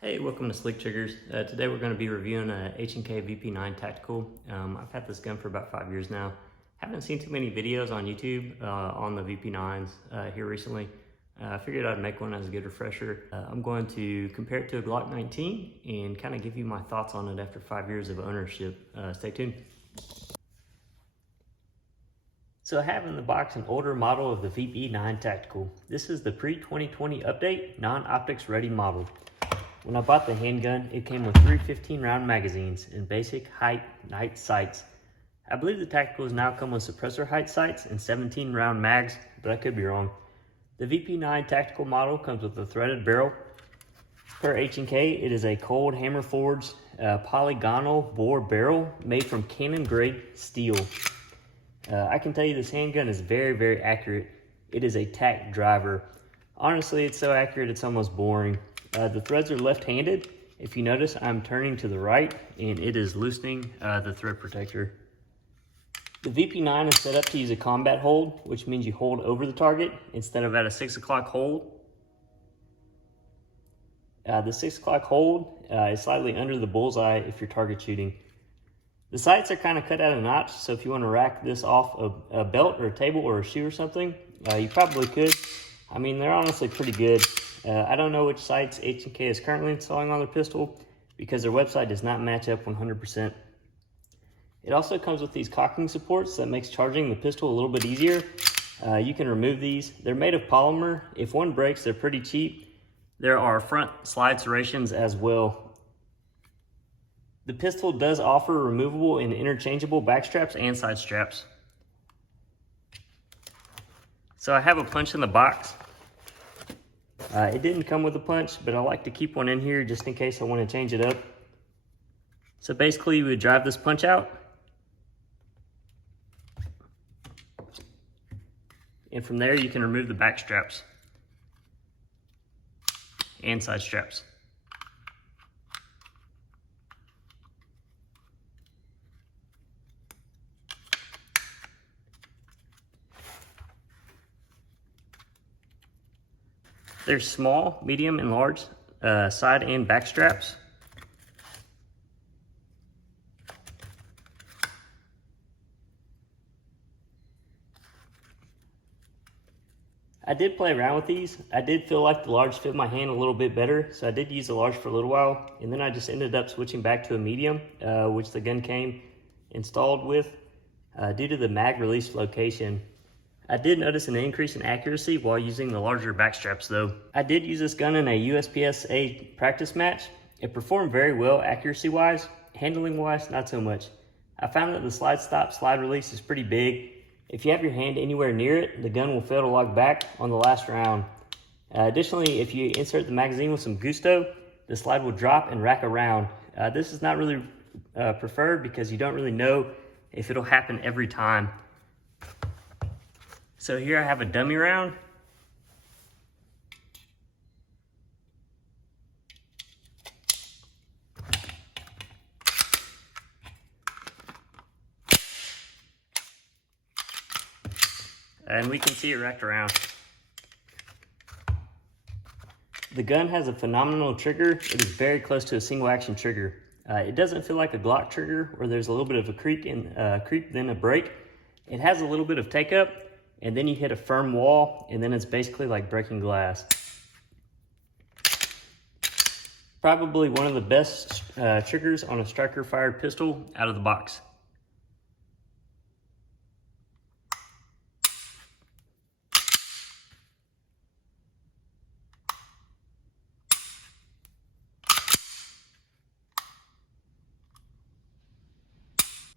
Hey, welcome to Slick Triggers. Today we're going to be reviewing a H&K VP9 Tactical. I've had this gun for about 5 years now. Haven't seen too many videos on YouTube on the VP9s here recently. I figured I'd make one as a good refresher. I'm going to compare it to a Glock 19 and kind of give you my thoughts on it after 5 years of ownership. Stay tuned. So I have in the box an older model of the VP9 Tactical. This is the pre-2020 update, non-optics ready model. When I bought the handgun, it came with 3 15-round magazines and basic height sights. I believe the Tacticals now come with suppressor height sights and 17-round mags, but I could be wrong. The VP9 Tactical model comes with a threaded barrel. Per H&K, it is a cold hammer forged polygonal bore barrel made from cannon grade steel. I can tell you this handgun is very, very accurate. It is a tack driver. Honestly, it's so accurate it's almost boring. The threads are left-handed. If you notice, I'm turning to the right and it is loosening the thread protector. The VP9 is set up to use a combat hold, which means you hold over the target instead of at a 6 o'clock hold. The 6 o'clock hold is slightly under the bullseye if you're target shooting. The sights are kind of cut at a notch, so if you want to rack this off a belt or a table or a shoe or something, you probably could. I mean, they're honestly pretty good. I don't know which sights H&K is currently installing on their pistol because their website does not match up 100%. It also comes with these cocking supports that makes charging the pistol a little bit easier. You can remove these. They're made of polymer. If one breaks, they're pretty cheap. There are front slide serrations as well. The pistol does offer removable and interchangeable back straps and side straps. So I have a punch in the box. It didn't come with a punch, but I like to keep one in here just in case I want to change it up. So basically you would drive this punch out. And from there you can remove the back straps and side straps. There's small, medium, and large side and back straps. I did play around with these. I did feel like the large fit my hand a little bit better, so I did use the large for a little while, and then I just ended up switching back to a medium, which the gun came installed with due to the mag release location. I did notice an increase in accuracy while using the larger back straps though. I did use this gun in a USPSA practice match. It performed very well accuracy wise, handling wise, not so much. I found that the slide stop, slide release is pretty big. If you have your hand anywhere near it, the gun will fail to lock back on the last round. Additionally, if you insert the magazine with some gusto, the slide will drop and rack around. This is not really preferred because you don't really know if it'll happen every time. So here I have a dummy round. And we can see it racked around. The gun has a phenomenal trigger. It is very close to a single action trigger. It doesn't feel like a Glock trigger where there's a little bit of a creep then a break. It has a little bit of take up, and then you hit a firm wall, and then it's basically like breaking glass. Probably one of the best triggers on a striker fired pistol out of the box.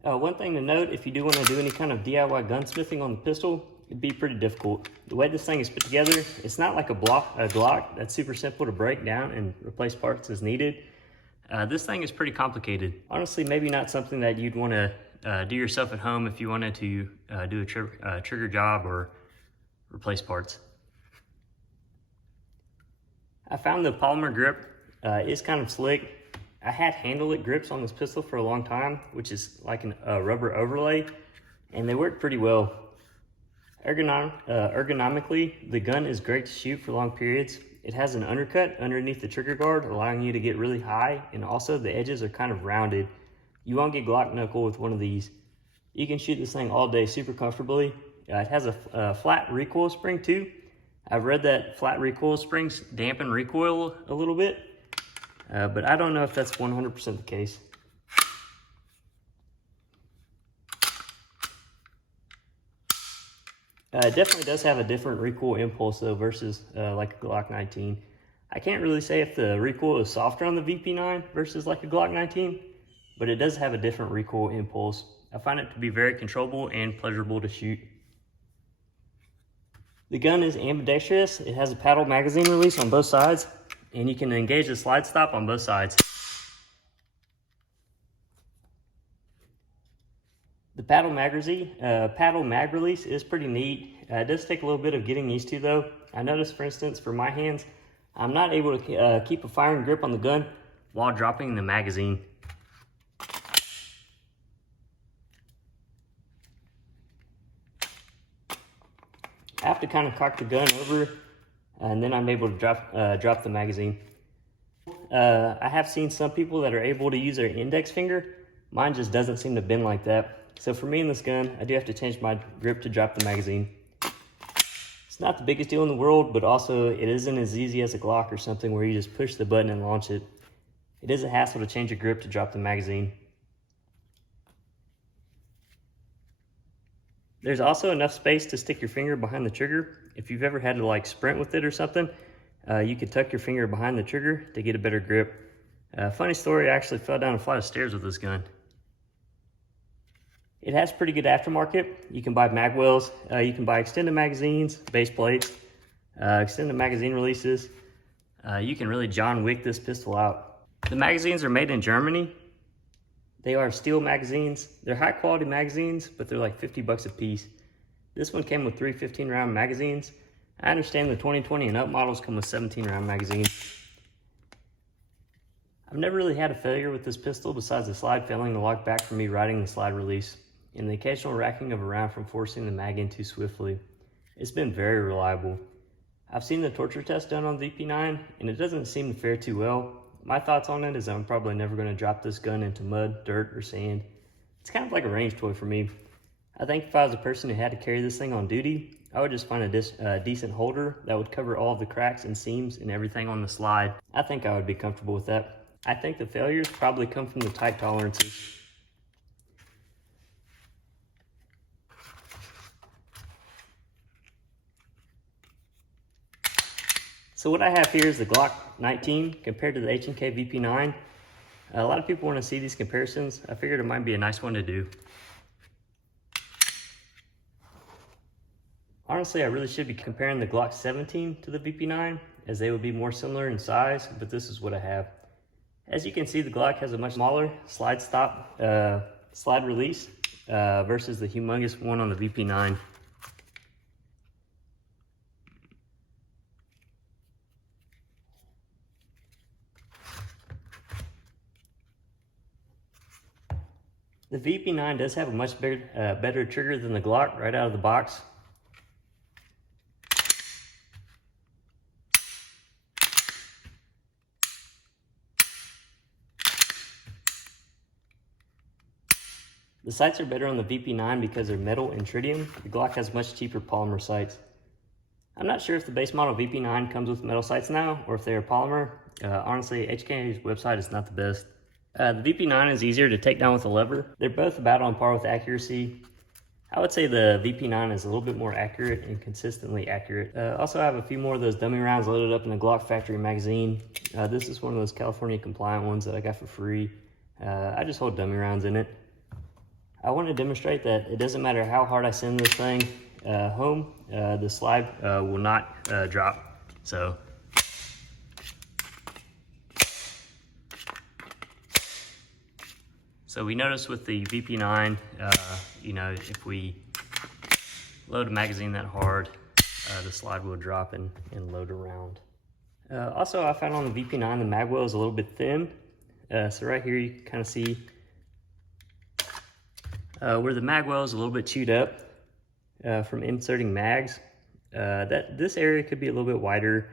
One thing to note, if you do want to do any kind of DIY gunsmithing on the pistol, it'd be pretty difficult. The way this thing is put together, it's not like a Glock that's super simple to break down and replace parts as needed. This thing is pretty complicated. Honestly, maybe not something that you'd want to do yourself at home if you wanted to do a trigger job or replace parts. I found the polymer grip is kind of slick. I had handle-it grips on this pistol for a long time, which is like a rubber overlay, and they work pretty well. Ergonomically, the gun is great to shoot for long periods. It has an undercut underneath the trigger guard, allowing you to get really high, and also the edges are kind of rounded. You won't get Glock knuckle with one of these. You can shoot this thing all day super comfortably. It has a flat recoil spring too. I've read that flat recoil springs dampen recoil a little bit, but I don't know if that's 100% the case. It definitely does have a different recoil impulse though versus like a Glock 19. I can't really say if the recoil is softer on the VP9 versus like a Glock 19, but it does have a different recoil impulse. I find it to be very controllable and pleasurable to shoot. The gun is ambidextrous. It has a paddle magazine release on both sides, and you can engage the slide stop on both sides. The paddle mag release is pretty neat. It does take a little bit of getting used to though. I noticed, for instance, for my hands, I'm not able to keep a firing grip on the gun while dropping the magazine. I have to kind of cock the gun over, and then I'm able to drop the magazine. I have seen some people that are able to use their index finger. Mine just doesn't seem to bend like that. So for me in this gun, I do have to change my grip to drop the magazine. It's not the biggest deal in the world, but also it isn't as easy as a Glock or something where you just push the button and launch it. It is a hassle to change your grip to drop the magazine. There's also enough space to stick your finger behind the trigger. If you've ever had to like sprint with it or something, you could tuck your finger behind the trigger to get a better grip. Funny story, I actually fell down a flight of stairs with this gun. It has pretty good aftermarket. You can buy mag wells, you can buy extended magazines, base plates, extended magazine releases. You can really John Wick this pistol out. The magazines are made in Germany. They are steel magazines. They're high quality magazines, but they're like 50 bucks a piece. This one came with 3 15-round magazines. I understand the 2020 and up models come with 17-round magazines. I've never really had a failure with this pistol besides the slide failing to lock back from me riding the slide release, and the occasional racking of a round from forcing the mag in too swiftly. It's been very reliable. I've seen the torture test done on the VP9, and it doesn't seem to fare too well. My thoughts on it is I'm probably never going to drop this gun into mud, dirt, or sand. It's kind of like a range toy for me. I think if I was a person who had to carry this thing on duty, I would just find a decent holder that would cover all of the cracks and seams and everything on the slide. I think I would be comfortable with that. I think the failures probably come from the tight tolerances. So what I have here is the Glock 19 compared to the H&K VP9. A lot of people want to see these comparisons. I figured it might be a nice one to do. Honestly, I really should be comparing the Glock 17 to the VP9, as they would be more similar in size, but this is what I have. As you can see, the Glock has a much smaller slide release versus the humongous one on the VP9. The VP9 does have a much better trigger than the Glock right out of the box. The sights are better on the VP9 because they're metal and tritium. The Glock has much cheaper polymer sights. I'm not sure if the base model VP9 comes with metal sights now or if they are polymer. Honestly, H&K's website is not the best. The VP9 is easier to take down with a lever. They're both about on par with accuracy. I would say the VP9 is a little bit more accurate and consistently accurate. Also, I have a few more of those dummy rounds loaded up in the Glock factory magazine. This is one of those California compliant ones that I got for free. I just hold dummy rounds in it. I want to demonstrate that it doesn't matter how hard I send this thing home, the slide will not drop. So we notice with the VP9, you know, if we load a magazine that hard, the slide will drop and load around. Also, I found on the VP9, the mag well is a little bit thin. So right here, you can kind of see where the mag well is a little bit chewed up from inserting mags. This area could be a little bit wider.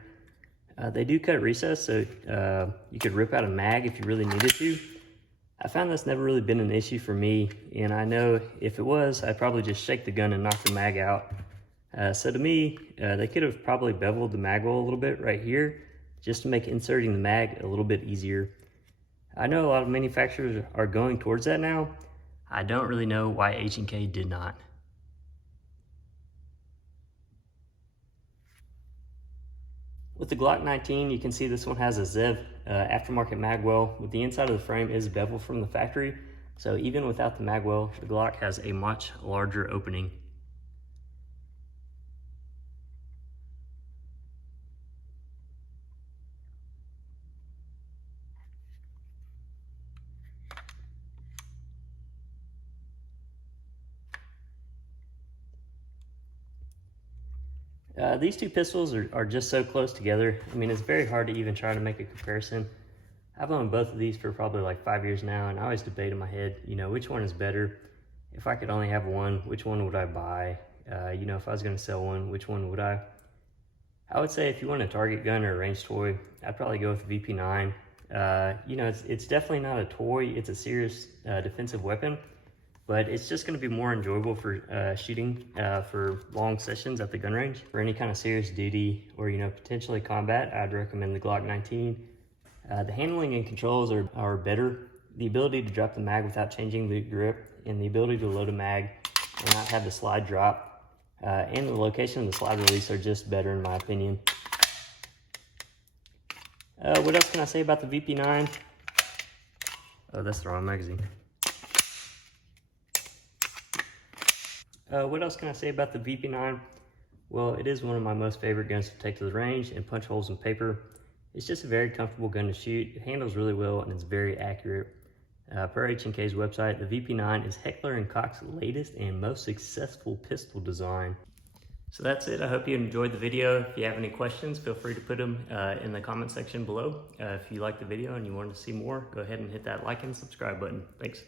They do cut recess, so you could rip out a mag if you really needed to. I found that's never really been an issue for me, and I know if it was, I'd probably just shake the gun and knock the mag out. So to me, they could have probably beveled the mag well a little bit right here, just to make inserting the mag a little bit easier. I know a lot of manufacturers are going towards that now. I don't really know why H&K did not. With the Glock 19, you can see this one has a Zev aftermarket magwell, but the inside of the frame is beveled from the factory. So even without the magwell, the Glock has a much larger opening. These two pistols are just so close together. I mean, it's very hard to even try to make a comparison. I've owned both of these for probably like 5 years now, and I always debate in my head, you know, which one is better? If I could only have one, which one would I buy? You know, if I was gonna sell one, which one would I? I would say if you want a target gun or a range toy, I'd probably go with the VP9. You know, it's definitely not a toy, it's a serious defensive weapon, but it's just gonna be more enjoyable for shooting for long sessions at the gun range. For any kind of serious duty or, you know, potentially combat, I'd recommend the Glock 19. The handling and controls are better. The ability to drop the mag without changing the grip, and the ability to load a mag and not have the slide drop, and the location of the slide release are just better in my opinion. What else can I say about the VP9? Oh, that's the wrong magazine. What else can I say about the VP9? Well, it is one of my most favorite guns to take to the range and punch holes in paper. It's just a very comfortable gun to shoot. It handles really well and it's very accurate. Per H&K's website, the VP9 is Heckler & Koch's latest and most successful pistol design. So that's it. I hope you enjoyed the video. If you have any questions, feel free to put them in the comment section below. If you liked the video and you wanted to see more, go ahead and hit that like and subscribe button. Thanks.